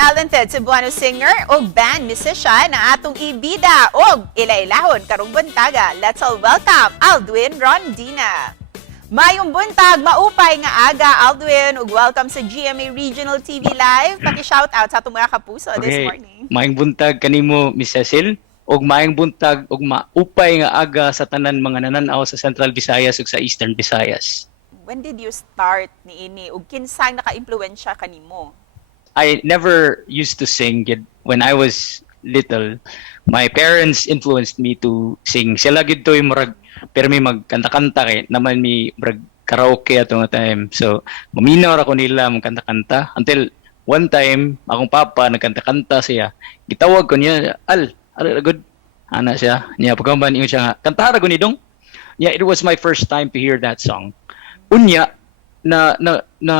talented Cebuano singer o band musician na atong ibida o ilailahon karong buntaga. Let's all welcome Aldwin Rondina. Mayong buntag, maupay nga aga, Aldwin, ug welcome sa GMA Regional TV Live. Paki-shoutout sa atong mga kapuso this morning. Mayong buntag kanimo, Miss Cecil, ug mayong buntag ug maupay nga aga sa tanan mga nananaw sa Central Visayas ug sa Eastern Visayas. When did you start niini ug kinsang naka-impluwensya kanimo? I never used to sing when I was little. My parents influenced me to sing. Sila gid toy murag pero may magkanta-kanta kay naman mi murag karaoke ato nga time. So maminaw ra ko nila magkanta-kanta until one time akong papa nagkanta-kanta siya. Gitawag ko niya, Al good. Ana siya. Niya pagkamban niyo siya nga. Kanta ra ko ni dong. Yeah, it was my first time to hear that song. Unya na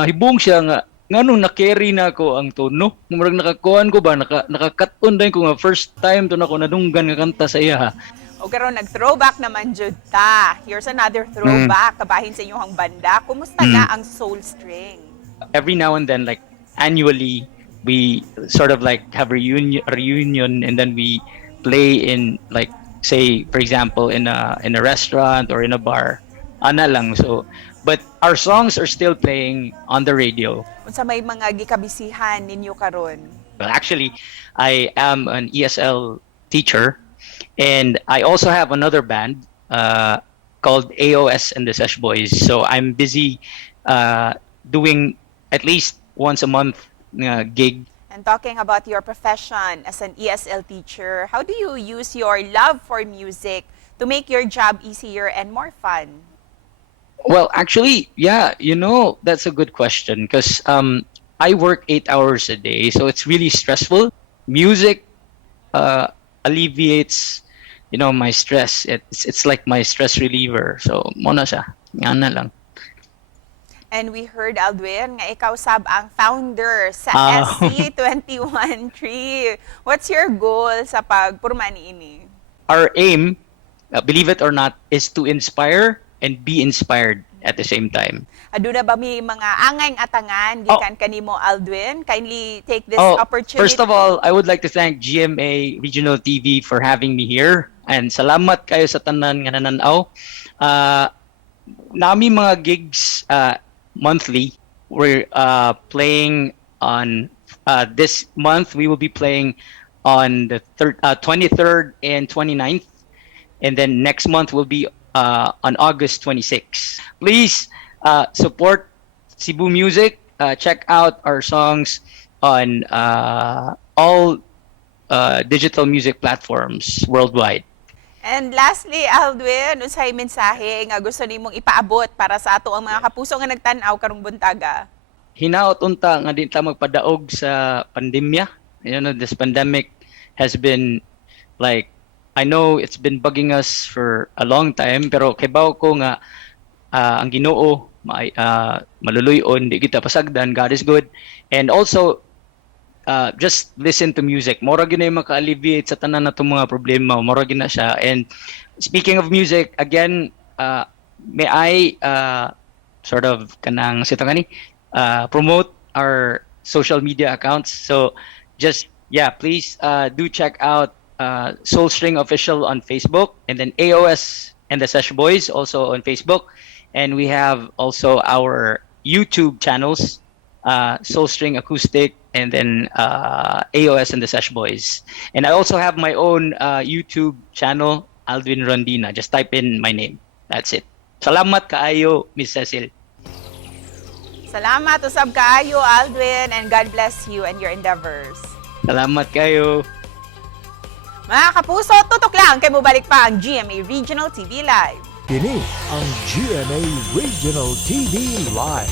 hibong siya nga nganong na-carry na ako ang tono. Murag nakakuan ko ba, nakakat-on din ko nga first time to na ko nadunggan nga kanta sa iya. O karon nag-throwback naman jud ta. Here's another throwback kabahin sa inyong banda. Kumusta na ang Soul String? Every now and then, like annually, we sort of like have reunion and then we play in like say for example in a restaurant or in a bar. Ana lang so. But our songs are still playing on the radio. Unsa may mga gikabisihan ninyo karon? Well, actually, I am an ESL teacher, and I also have another band called AOS and the Sesh Boys. So I'm busy doing at least once a month gig. And talking about your profession as an ESL teacher, how do you use your love for music to make your job easier and more fun? Well, actually, yeah, that's a good question because I work 8 hours a day, so it's really stressful. Music alleviates, my stress. It's like my stress reliever. So, muna siya. Yan na lang. And we heard, Aldwin, nga ikaw sab ang founder sa SC213. What's your goal sa pagpurma niini? Our aim, believe it or not, is to inspire and be inspired at the same time. Aduna ba may mga angay atangan gikan kanimo, Aldwin? Kindly take this opportunity. First of all, I would like to thank GMA Regional TV for having me here. And salamat kayo sa tanan nga nananaw. Nami mga gigs monthly. We're playing on this month. We will be playing on the 23rd and 29th. And then next month will be on August 26. Please support Cebu music. Check out our songs on all digital music platforms worldwide. And lastly, Aldwin, unsay mensahe nga gusto nimong ipaabot para sa ato ang mga kapuso nga nagtan-aw karong buntaga? Hinaot unta nga di ta magpadaog sa pandemya. This pandemic has been like I know it's been bugging us for a long time, pero kibaw ko nga ang Ginoo maluluyon, di kita pasagdan, God is good. And also, just listen to music. Mora gina yung maka-alleviate sa tanan na itong mga problema. Mora gina siya. And speaking of music, again, may I sort of kanang promote our social media accounts. So just, please do check out Soul String Official on Facebook, and then AOS and the Sesh Boys also on Facebook, and we have also our YouTube channels, Soul String Acoustic, and then AOS and the Sesh Boys. And I also have my own YouTube channel, Aldwin Rondina. Just type in my name. That's it. Salamat kaayo, Miss Cecil. Salamat usab kaayo, Aldwin, and God bless you and your endeavors. Salamat kayo. Mga kapuso, tutok lang kay mubalik pa ang GMA Regional TV Live. Kini ang GMA Regional TV Live.